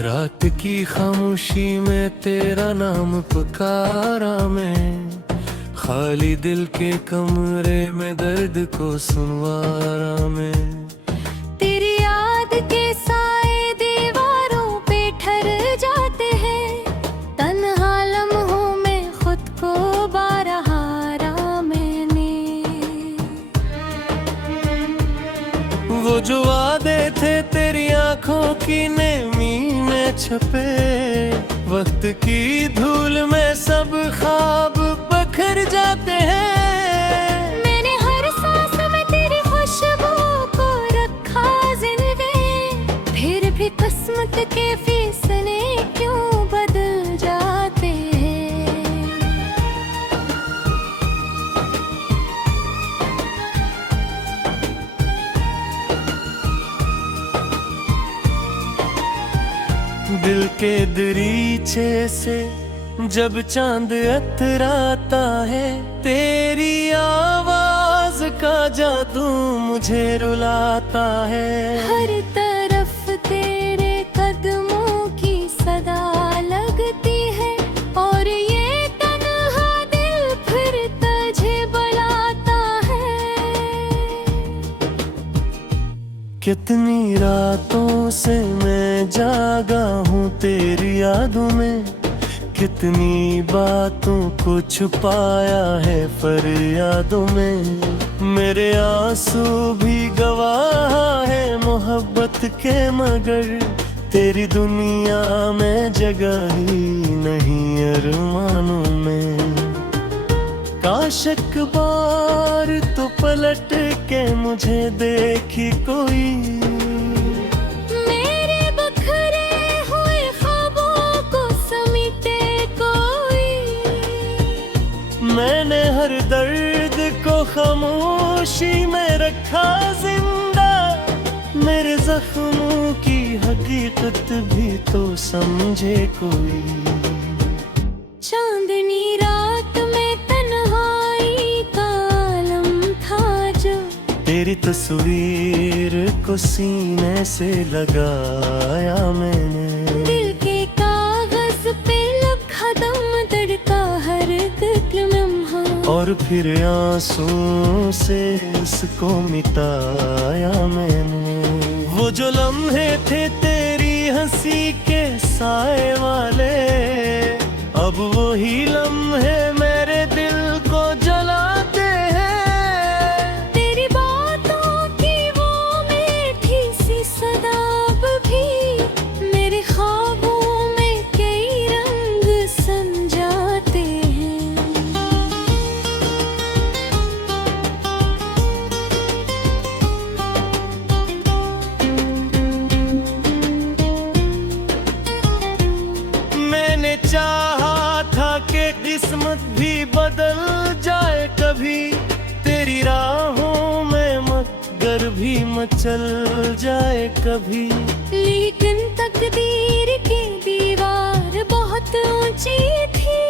रात की खामोशी में तेरा नाम पुकारा मैं, खाली दिल के कमरे में दर्द को सुनवारा मैं। तेरी याद के साए दीवारों पे ठहर जाते हैं, तन्हा लम्हों में खुद को बारहारा मैंने। वो जो वादे थे तेरी आंखों की नेमी में छपे, वक्त की धूल में सब ख्वाब बखर जाते हैं। मैंने हर सांस में तेरी खुशबू को रखा जिंदगी, फिर भी किस्मत के फैसले क्यों बदल जाते हैं। दिल के दरीचे से जब चांद अतराता है, तेरी आवाज का जादू मुझे रुलाता है। हर तरफ तेरे कदमों की सदा लगती है, और ये तन्हा दिल फिर तुझे बुलाता है। कितनी रातों से मैं जागा हूँ तेरी यादों में, कितनी बातों को छुपाया है फरियादों में। मेरे आंसू भी गवाह है मोहब्बत के, मगर तेरी दुनिया में जगह ही नहीं अरमानों में। काश एक बार तो पलट के मुझे देखी कोई, मैंने हर दर्द को खामोशी में रखा जिंदा। मेरे जख्मों की हकीकत भी तो समझे कोई। चांदनी रात में तन्हाई का आलम था जो, तेरी तस्वीर को सीने से लगाया मैंने। दिल के कागज पे लिखा दम दर्द का हर एक लम्हा, और फिर आंसू से इसको मिटाया मैंने। वो जो लम्हे थे तेरी हंसी के साए वाले, अब वही लम्हे मेरे दिल को जलाते हैं। तेरी बातों की वो मीठी सी सदा अब भी मेरे ख्वाबों में कई रंग समझाते हैं। मैंने चाहा था कि किस्मत भी बदल जाए कभी, तेरी राहों में मगर भी मचल जाए कभी। लेकिन तकदीर की दीवार बहुत ऊंची थी,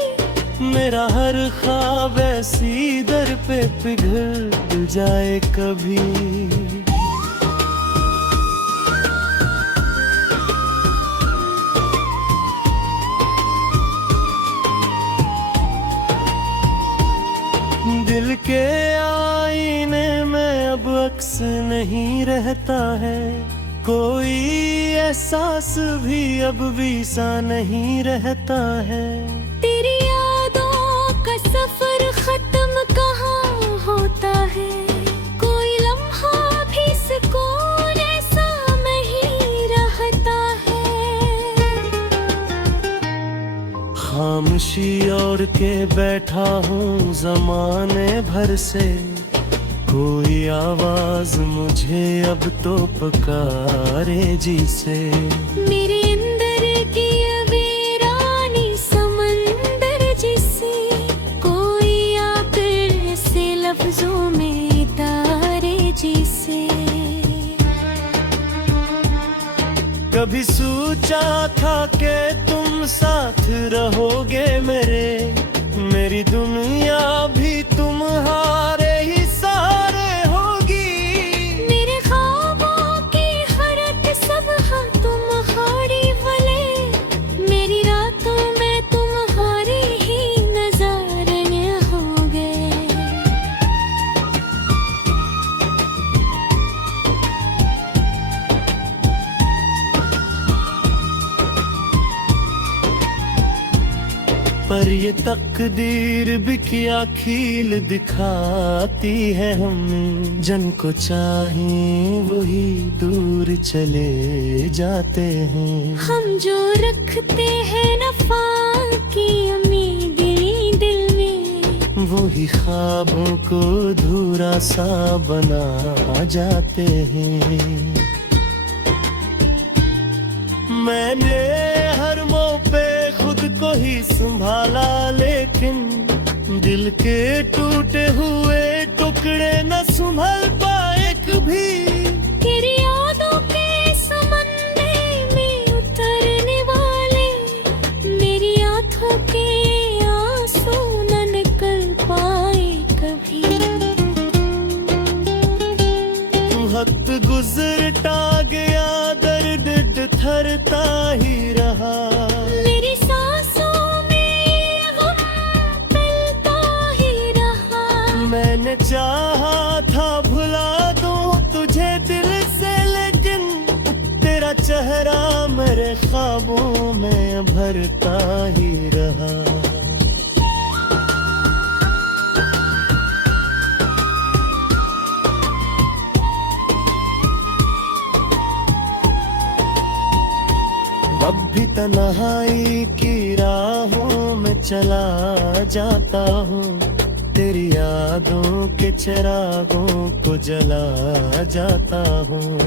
मेरा हर ख्वाब ऐसी दर पे पिघल जाए कभी। दिल के आईने में अब अक्स नहीं रहता है, कोई एहसास भी अब भी सा नहीं रहता है। तेरी यादों का सफर खत्म कहाँ होता है, कोई लम्हा भी सुकून ऐसा नहीं रहता है। खामोशी ओढ़ के बैठा हूँ जमाने भर से, कोई आवाज मुझे अब तो पुकारे जी से। मेरे अंदर की वीरानी समंदर जिसे कोई आकर से लफ्जों में तारे जिसे। कभी सोचा था कि तुम साथ रहोगे मेरे, मेरी दुनिया भी तुम्हारे ही सहारे होगी। मेरे ख्वाबों की हरत सब हाँ तुम्हारी वले पर ये तकदीर भी क्या खील दिखाती है हमें, जिनको चाहें वही दूर चले जाते हैं। हम जो रखते हैं नफा की उम्मीदें दिल में, वही ख्वाबों को धूरा सा बना जाते हैं। मैंने हर मौके पे खुद को ही संभाला, लेकिन दिल के टूटे हुए टुकड़े न संभल पाए कभी। तेरी यादों के समंदर में उतरने वाले मेरी आंखों के आंसू न निकल पाए कभी। वक्त गुजरता गया, दर्द थरता ही रहा, मेरी सांसों में गम फैलता ही रहा। मैंने चाहा था भुला दूं तुझे दिल से, लेकिन तेरा चेहरा मेरे ख्वाबों में भरता ही रहा। अब भी तन्हाई की राहों में चला जाता हूँ, तेरी यादों के चिरागों को जला जाता हूँ।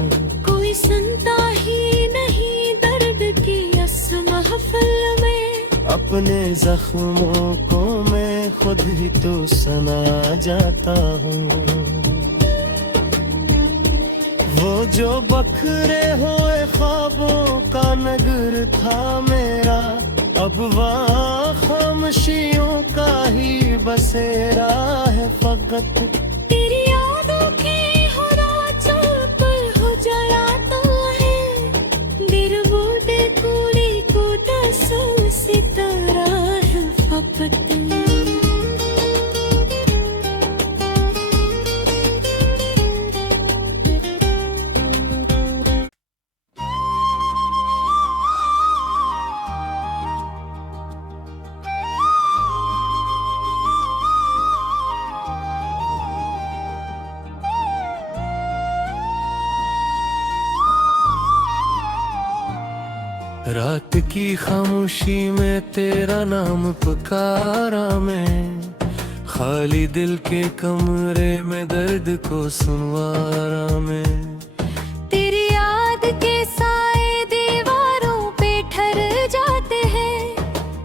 कोई सुनता ही नहीं दर्द की इस महफिल में, अपने जख्मों को मैं खुद ही तो सना जाता हूँ। वो जो बखरे हुए ख्वाबों का नगर था मेरा, अब वहाँ खामोशियों का ही बसेरा है फकत। तेरी यादों के हो रातों पर हो जलाता है, दिल बोलते कुड़ी को दसों सितारा है फकत। रात की खामोशी में तेरा नाम पुकारा मैं, खाली दिल के कमरे में दर्द को सुनवारा मैं। तेरी याद के साए दीवारों पे ठहर जाते हैं,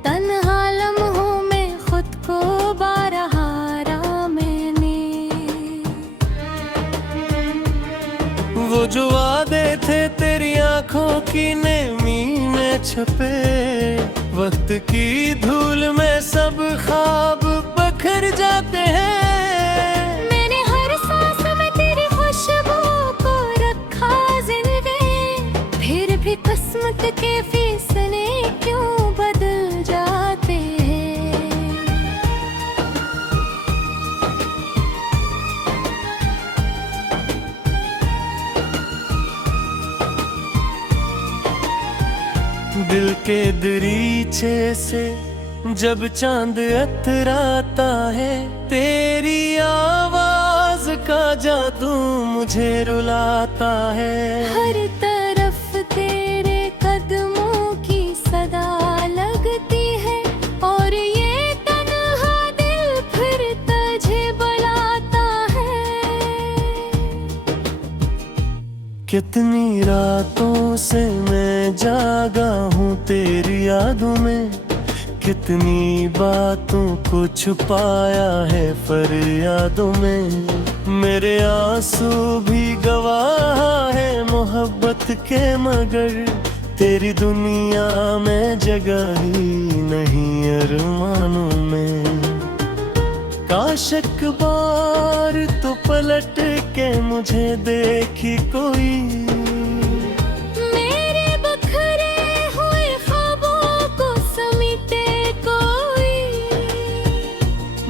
तन्हा लम्हों में खुद को बारहारा मैंने। वो जो वादे थे तेरी आंखों की नेमी में छपे, वक्त की धूल में सब ख्वाब बखर जाते हैं। मैंने हर सांस में तेरी खुशबू को रखा जिंदगी, फिर भी किस्मत के फैसले क्यों बदल जाते हैं। दिल के दरीचे से जब चांद अतराता है, तेरी आवाज का जादू मुझे रुलाता है। हर तरफ तेरे कदमों की सदा लगती है, और ये तन्हा दिल फिर तुझे बुलाता है। कितनी रातों से मैं जागा हूँ तेरी यादों में, कितनी बातों को छुपाया है फरियादों में। मेरे आंसू भी गवाह है मोहब्बत के, मगर तेरी दुनिया में जगह ही नहीं अरमानों में। काश एक बार तो पलट के मुझे देखी कोई, मेरे बखरे हुए ख्वाबों को समेटे कोई।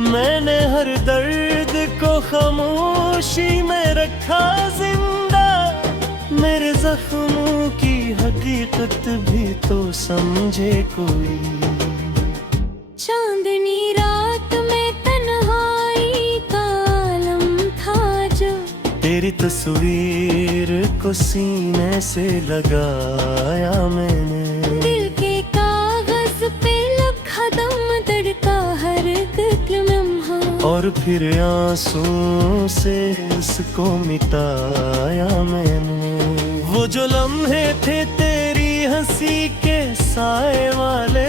मैंने हर दर्द को खामोशी में रखा जिंदा, मेरे जख्मों की हकीकत भी तो समझे कोई। चांदनी रात में तन्हाई का आलम था जो, तेरी तस्वीर को सीने से लगाया मैंने। दिल के कागज पे लिखा दम दर्द का हर एक लम्हा, और फिर आंसू से इसको मिटाया मैंने। वो जो लम्हे थे तेरी हंसी के साए वाले,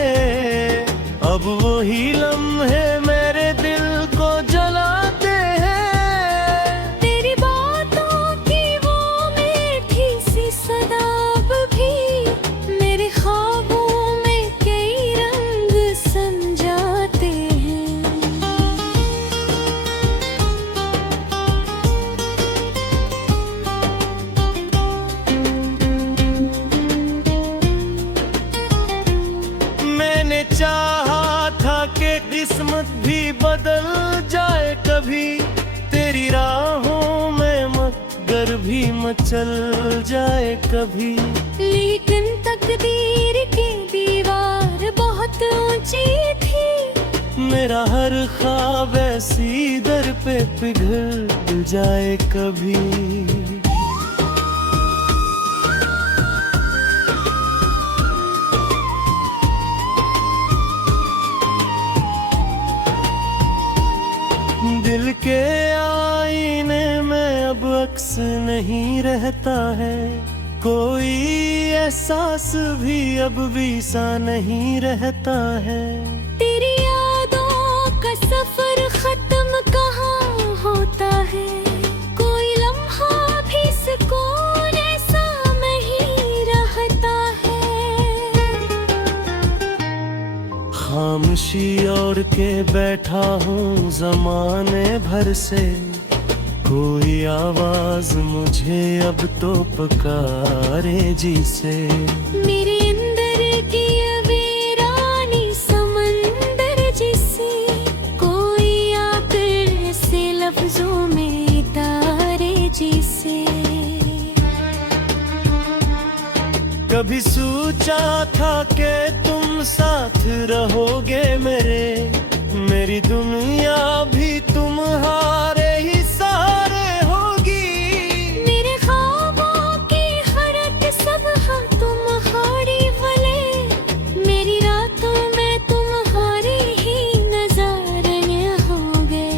अब वही लम्हे मेरे दिल को जलाते हैं। तेरी बातों की वो मीठी सी सदा अब भी मेरे ख्वाबों में कई रंग समझाते हैं। मैंने चाहा था कि किस्मत भी बदल जाए कभी, तेरी राहों में मगर भी मचल जाए कभी। लेकिन तकदीर की दीवार बहुत ऊंची थी, मेरा हर ख्वाब ऐसी दर पे पिघल जाए कभी। दिल के आईने में अब अक्स नहीं रहता है, कोई एहसास भी अब भी सा नहीं रहता है। तेरी यादों का सफर खत्म कहाँ होता है, कोई लम्हा भी सुकून ऐसा नहीं रहता है। खामोशी ओढ़ के बैठा हूँ जमाने भर से, कोई आवाज मुझे अब तो पुकारे जी से। मेरे अंदर की वीरानी समंदर जिसे कोई आकर ऐसे लफ्जों में तारे जिसे। कभी सोचा था कि तुम साथ रहोगे मेरे, मेरी दुनिया भी तुम्हारे ही सहारे होगी। मेरे ख्वाबों की हरत सब हाँ तुम्हारी वले, मेरी रातों में तुम्हारी ही नजारे होंगे।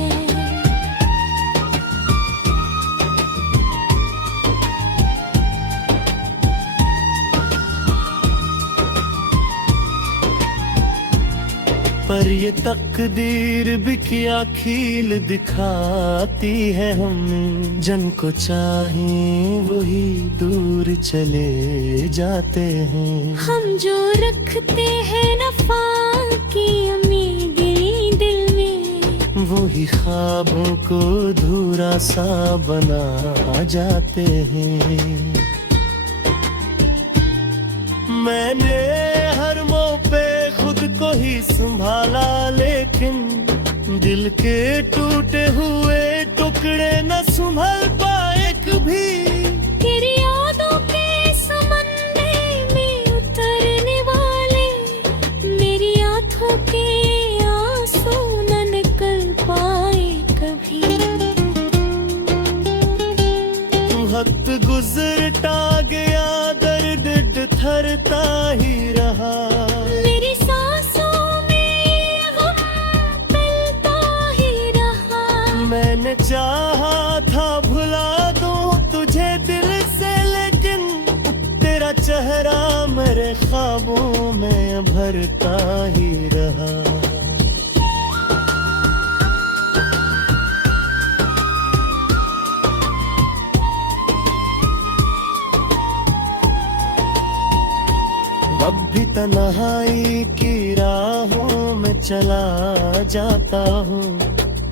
पर ये तकदीर भी क्या खील दिखाती है, हम जन को चाहें वही दूर चले जाते हैं। हम जो रखते हैं नफा की उम्मीदें दिल में, वही ख्वाबों को धूरा सा बना जाते हैं। मैंने हर मौके पे खुद को ही संभाला, लेकिन दिल के टूटे हुए टुकड़े न संभल पाए कभी। तेरी यादों के समंदर में उतरने वाले मेरी आंखों के आंसू न निकल पाए कभी। वक्त गुजरता गया, दर्द थरता ही रहा, मेरी सांसों में गम पलता ही रहा। मैंने चाहा था भुला दूं तुझे दिल से, लेकिन तेरा चेहरा मेरे ख्वाबों में भरता ही रहा। अब भी तन्हाई की राहों में चला जाता हूँ,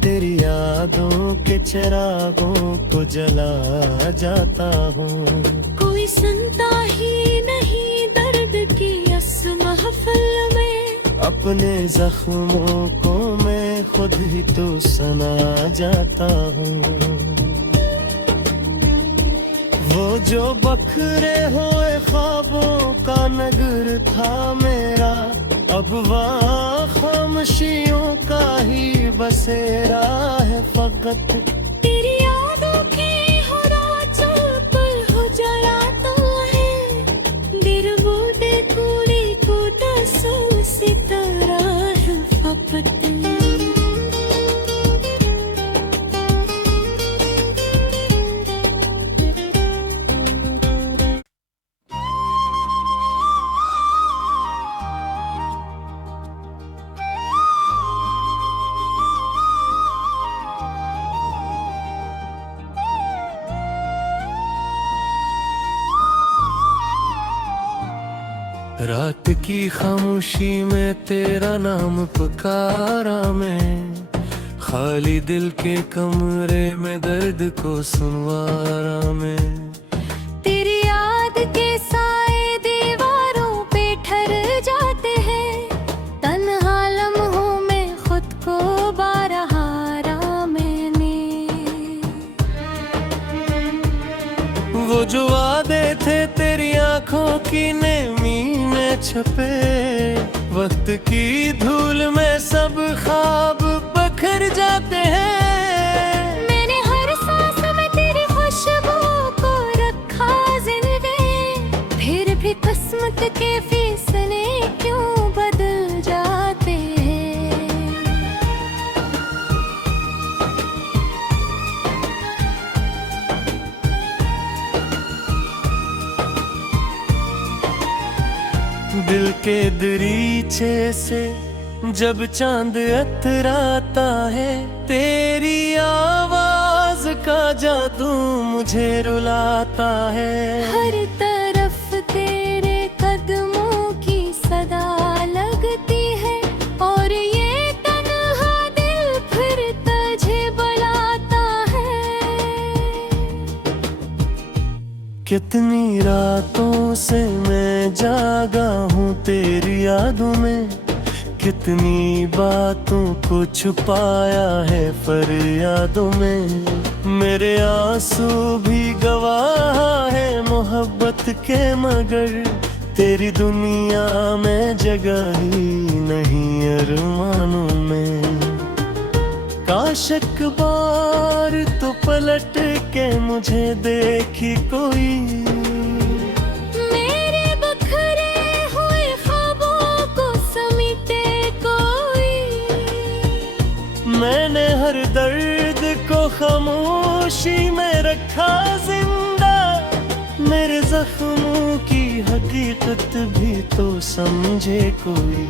तेरी यादों के चिरागों को जला जाता हूँ। कोई सुनता ही नहीं दर्द की इस महफिल में, अपने जख्मों को मैं खुद ही तो सना जाता हूँ। वो जो बखरे हुए ख्वाबों का नगर था मेरा, अब वहाँ खामोशियों का ही बसेरा है फकत। तेरी यादों की हो रातों पर हो जलाता है, दिरबोडे कूड़ी कूटा सो सितारा है फकत। रात की खामोशी में तेरा नाम पुकारा मैं, खाली दिल के कमरे में दर्द को सुनवारा मैं। तेरी याद के साए दीवारों पे ठहर जाते हैं, तन्हा लम्हों में खुद को बारहारा मैंने। वो जो वादे थे तेरी आंखों की नेमी में छपे, वक्त की धूल में सब ख्वाब बखर जाते हैं। मैंने हर सांस में तेरी खुशबू को रखा जिंदगी, फिर भी किस्मत के फैसले क्यों बदल जाते हैं। दिल के दरीचे से जब चांद अतराता है, तेरी आवाज का जादू मुझे रुलाता है। हर तरफ तेरे कदमों की सदा लगती है, और ये तन्हा दिल फिर तुझे बुलाता है। कितनी रातों से मैं जागा हूँ तेरी यादों में, कितनी बातों को छुपाया है फरियादों में। मेरे आंसू भी गवाह है मोहब्बत के, मगर तेरी दुनिया में जगह ही नहीं अरमानों में। काश एक बार तो पलट के मुझे देखी कोई, मेरे बखरे हुए ख्वाबों को समेटे कोई। मैंने हर दर्द को खामोशी में रखा जिंदा, मेरे जख्मों की हकीकत भी तो समझे कोई।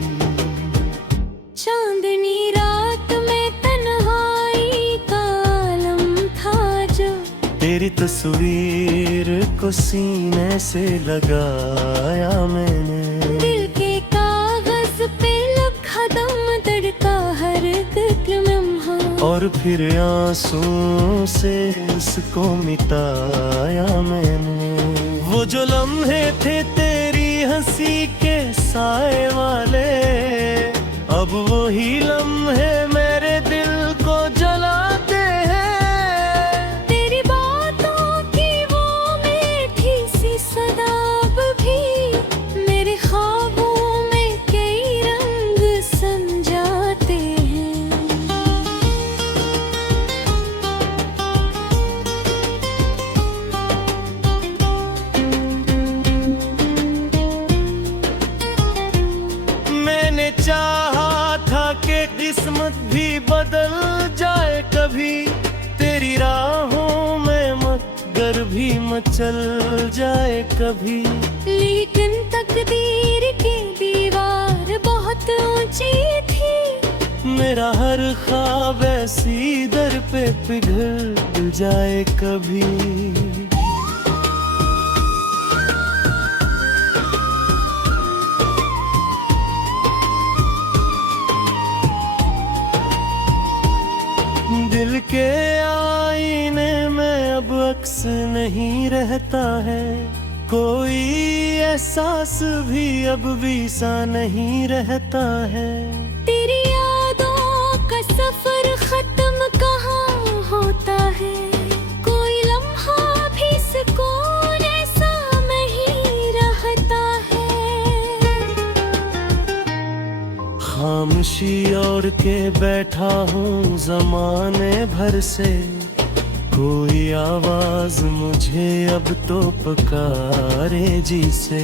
चांदनी रात में तन्हाई का आलम था जो, तेरी तस्वीर को सीने से लगाया मैंने। दिल के कागज पे लिखा दम दर्द का हर एक लम्हा, और फिर आंसुओं से उसको मिटाया मैंने। वो जो लम्हे थे तेरी हंसी के साए वाले, अब वही लम्हे मेरे दिल को जलाते हैं। तेरी बातों की वो मीठी सी सदा अब भी मेरे ख्वाबों में कई रंग समझाते हैं। मैंने चाहा था कि किस्मत भी बदल जाए कभी, तेरी राहों में मगर भी मचल जाए कभी। लेकिन तकदीर की दीवार बहुत ऊंची थी, मेरा हर ख्वाब ऐसी दर पे पिघल जाए कभी। दिल के आईने में अब अक्स नहीं रहता है, कोई एहसास भी अब भी सा नहीं रहता है। तेरी यादों का सफर खत्म कहाँ होता है, कोई लम्हा भी सुकून ऐसा नहीं रहता है। खामोशी ओढ़ के बैठा हूँ जमाने भर से, कोई आवाज मुझे अब तो पुकारे जी से।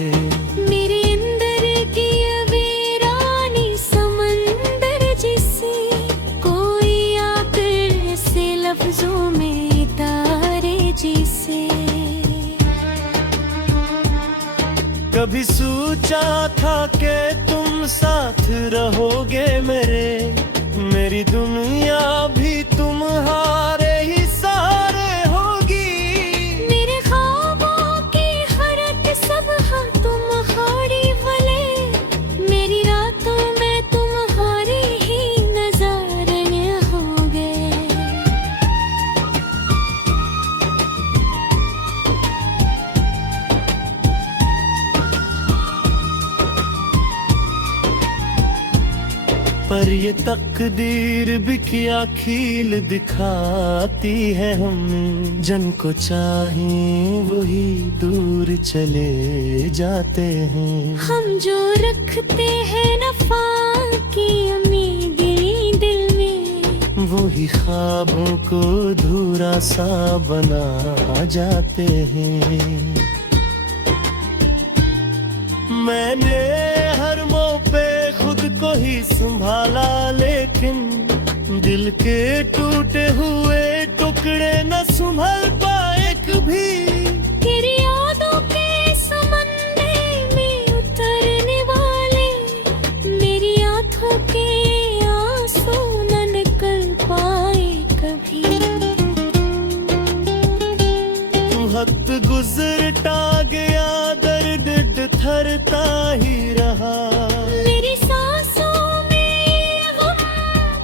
मेरे अंदर की वीरानी समंदर जिसे कोई आकर से लफ्जों में तारे जिसे। कभी सोचा था कि तुम साथ रहोगे मेरे, मेरी दुनिया भी तुम्हारे ही सहारे होगी। मेरे ख्वाबों की हरकत सब हाँ तुम्हारी वाले, मेरी रातों में तुम्हारी ही नजारे होंगे। पर ये तकदीर भी क्या खील दिखाती है, हम जिनको चाहें वही दूर चले जाते हैं। हम जो रखते हैं नफा की उम्मीदें दिल में, वही ख्वाबों को अधूरा सा बना जाते हैं। मैंने हर मौके पे खुद को ही संभाला, लेकिन दिल के टूटे हुए टुकड़े न संभल पाए कभी। तेरी यादों के समंदर में उतरने वाले मेरी आंखों के आंसू न निकल पाए कभी। वक्त गुजरता गया, दर्द थरता ही रहा, मेरी सांसों में गम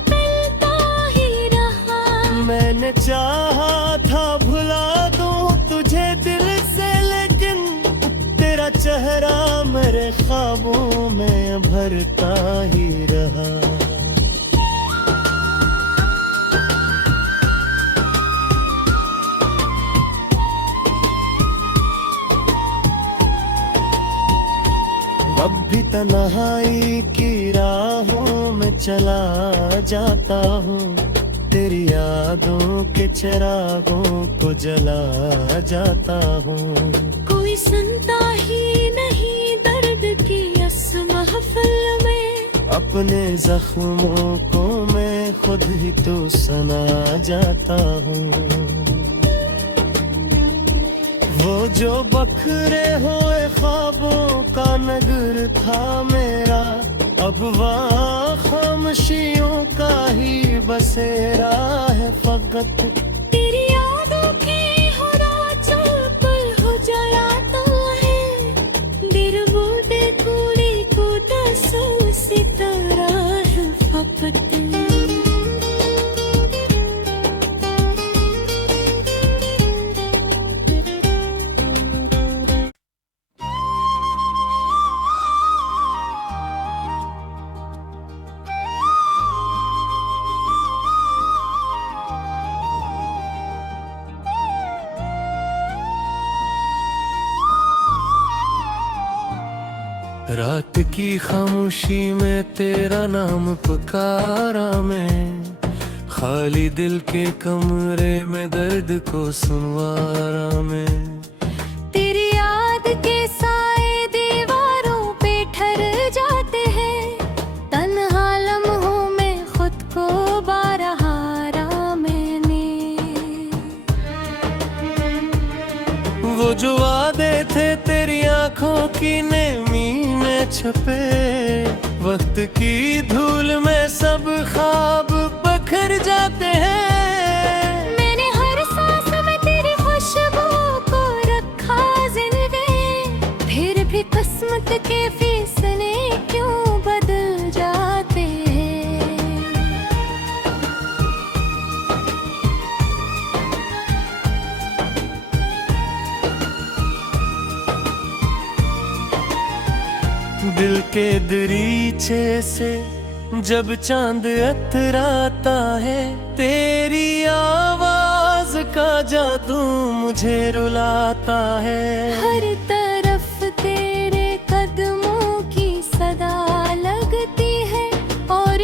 फैलता ही रहा। मैंने चाहा था भुला दूं तुझे दिल से, लेकिन तेरा चेहरा मेरे ख्वाबों में भरता ही रहा। अब भी तन्हाई की राहों में चला जाता हूँ, तेरी यादों के चिरागों को जला जाता हूँ। कोई सुनता ही नहीं दर्द की इस महफिल में, अपने जख्मों को मैं खुद ही तो सना जाता हूँ। वो जो बखरे हुए ख्वाबों का नगर था मेरा, अब वहाँ खामोशियों का ही बसेरा है फकत। तेरी यादों के हो रातों पर हो जलाता है, दिल बूटे कूड़े को दसों सितारा है फकत। रात की खामोशी में तेरा नाम पुकारा मैं, खाली दिल के कमरे में दर्द को सुनवारा मैं। तेरी याद के साए दीवारों पे ठहर जाते हैं, तन्हा लम्हों में खुद को बारहारा मैंने। वो जो वादे थे तेरी आंखों की नेमी में छपे, वक्त की धूल में सब ख्वाब बखर जाते हैं। मैंने हर सांस में तेरी खुशबू को रखा जिंदगी, फिर भी किस्मत के फैसले क्यों बदल जाते हैं। दिल के दरीचे से जब चांद अतराता है, तेरी आवाज का जादू मुझे रुलाता है। हर तरफ तेरे कदमों की सदा लगती है, और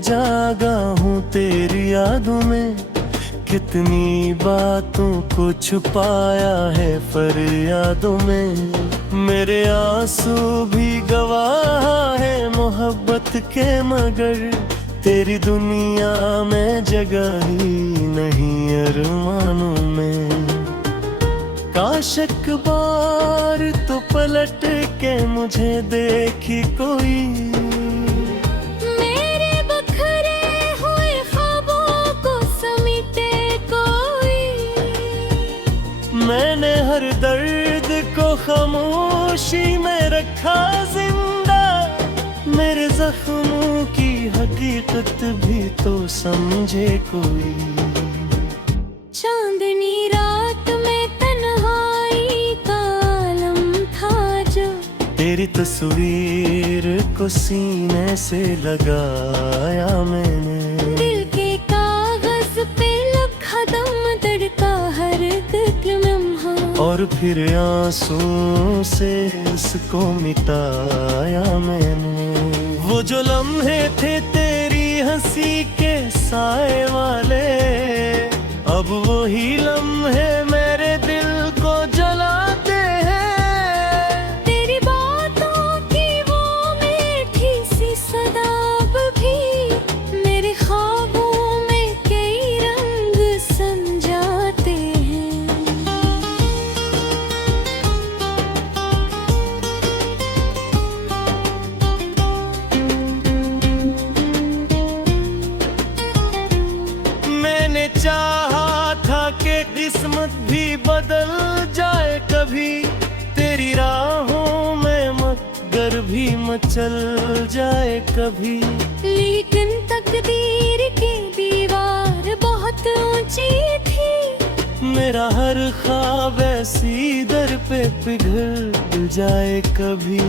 जागा हूँ तेरी यादों में, कितनी बातों को छुपाया है फरियादों में। मेरे आंसू भी गवाह है मोहब्बत के, मगर तेरी दुनिया में जगह ही नहीं अरमानों में। काश एक बार तो पलट के मुझे देखी कोई, मेरे बखरे हुए ख्वाबों को समेटे कोई। मैंने हर दर्द को खामोशी में रखा जिंदा, मेरे जख्मों की हकीकत भी तो समझे कोई। चांदनी रात में तन्हाई का आलम था जो, तेरी तस्वीर को सीने से लगाया मैंने। दिल के कागज पे लिखा दम दर्द का हर एक लम्हा, और फिर आंसू से इसको मिटाया मैंने। वो जो लम्हे थे तेरी हंसी के साए वाले, अब वही लम्हे मेरे दिल को जलाते हैं। तेरी बातों की वो मीठी सी सदाब भी मेरे ख्वाबों में कई रंग समझाते हैं। मैंने चाहा था कि किस्मत भी बदल जाए कभी, तेरी राहों में मगर भी मचल जाए कभी। लेकिन तकदीर की दीवार बहुत ऊंची थी, मेरा हर ख्वाब ऐसी दर पे पिघल जाए कभी।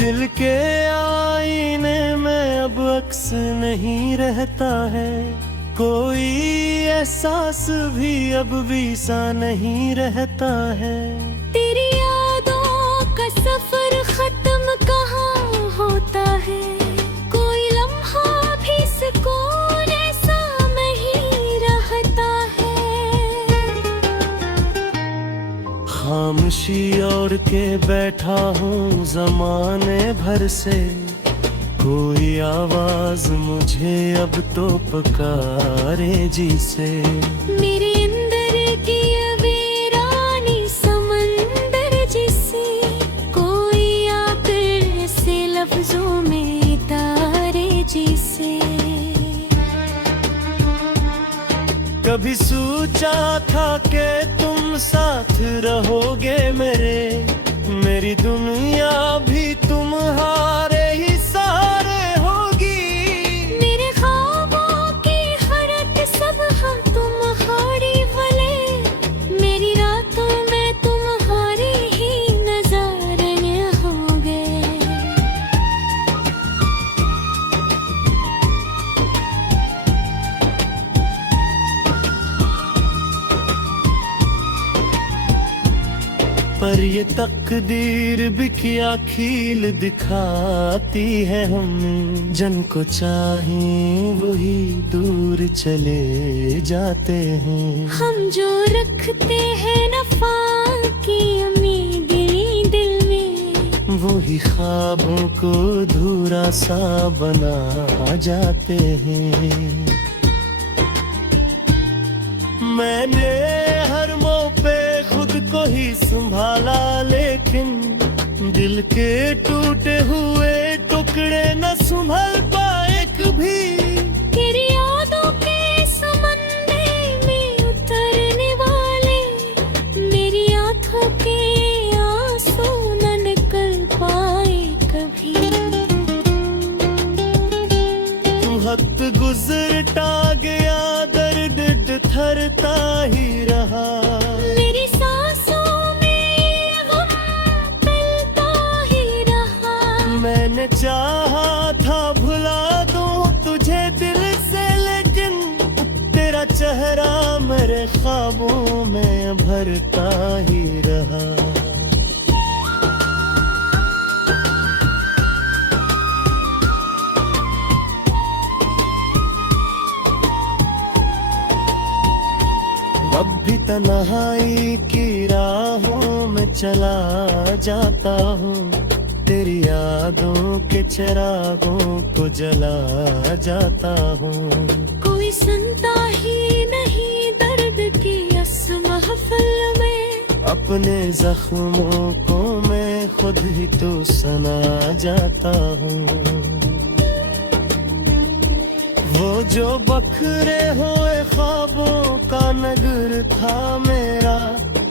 दिल के आईने में अब अक्स नहीं रहता है, कोई एहसास भी अब भी सा नहीं रहता है। तेरी यादों का सफर खत्म कहाँ होता है, कोई लम्हा भी सुकून ऐसा नहीं रहता है। खामोशी ओढ़ के बैठा हूँ जमाने भर से, कोई आवाज मुझे अब तो पुकारे जी से। मेरे अंदर की वीरानी समंदर जिसे कोई आकर से लफ्जों में तारे जिसे। कभी सोचा था कि तुम साथ रहोगे मेरे, मेरी दुनिया भी तुम्हारे ही सहारे होगी। मेरे ख्वाबों की हरत सब हाँ तुम्हारी वाले, मेरी रातों में तुम्हारे ही नजारे होंगे। पर ये तकदीर भी क्या खील दिखाती है, हम जन को चाहें वही दूर चले जाते हैं। हम जो रखते हैं नफा की उम्मीदें दिल में, वही ख्वाबों को धूरा सा बना जाते हैं। मैंने हर मौके पे खुद को ही संभाला, लेकिन दिल के टूटे हुए टुकड़े न संभल पाए कभी। तेरी यादों के समंदर में उतरने वाले मेरी आंखों के आंसू न निकल पाए कभी। वक्त गुजरता गया, दर्द थरता ही रहा। मेरी सांसों में ये गम फैलता ही रहा। मैंने चाहा था भुला दूं तुझे, मेरे ख्वाबों में भरता ही रहा। अब भी तन्हाई की राहों में चला जाता हूँ, तेरी यादों के चिरागों को जला जाता हूँ। कोई सुनता ही नहीं दर्द की इस महफिल में, अपने जख्मों को मैं खुद ही तो सना जाता हूँ। वो जो बखरे हुए ख्वाबों का नगर था मेरा,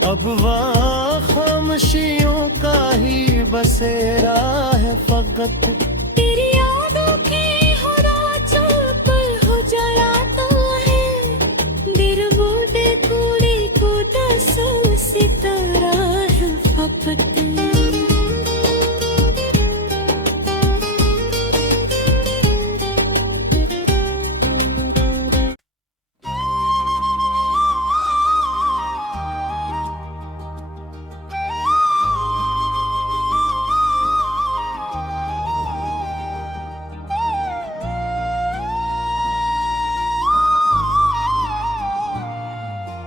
अब वहाँ खामोशियों का ही बसेरा है फकत। तेरी यादों की हो रातों पर हो जलाता है, दिल बूढ़े कूड़ी को दसों सितारा है फकत।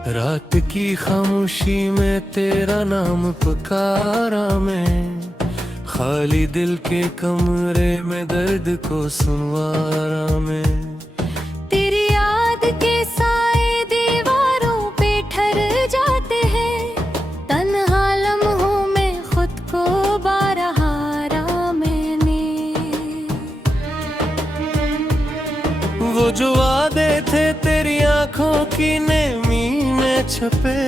रात की खामोशी में तेरा नाम पुकारा मैं, खाली दिल के कमरे में दर्द को सुनवारा मैं। तेरी याद के साए दीवारों पे ठहर जाते हैं, तन्हा लम्हों में खुद को बारहारा मैंने। वो जो वादे थे तेरी आंखों की नेमी में छपे,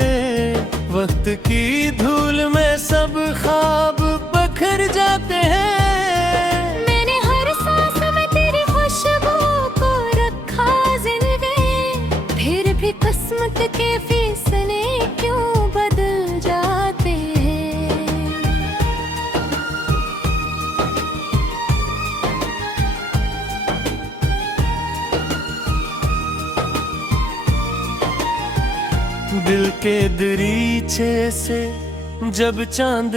वक्त की धूल में सब ख्वाब बखर जाते हैं। मैंने हर सांस में तेरी खुशबू को रखा जिंदगी, फिर भी किस्मत के फैसले क्यों बदल जाते हैं। दिल के दरीचे से जब चांद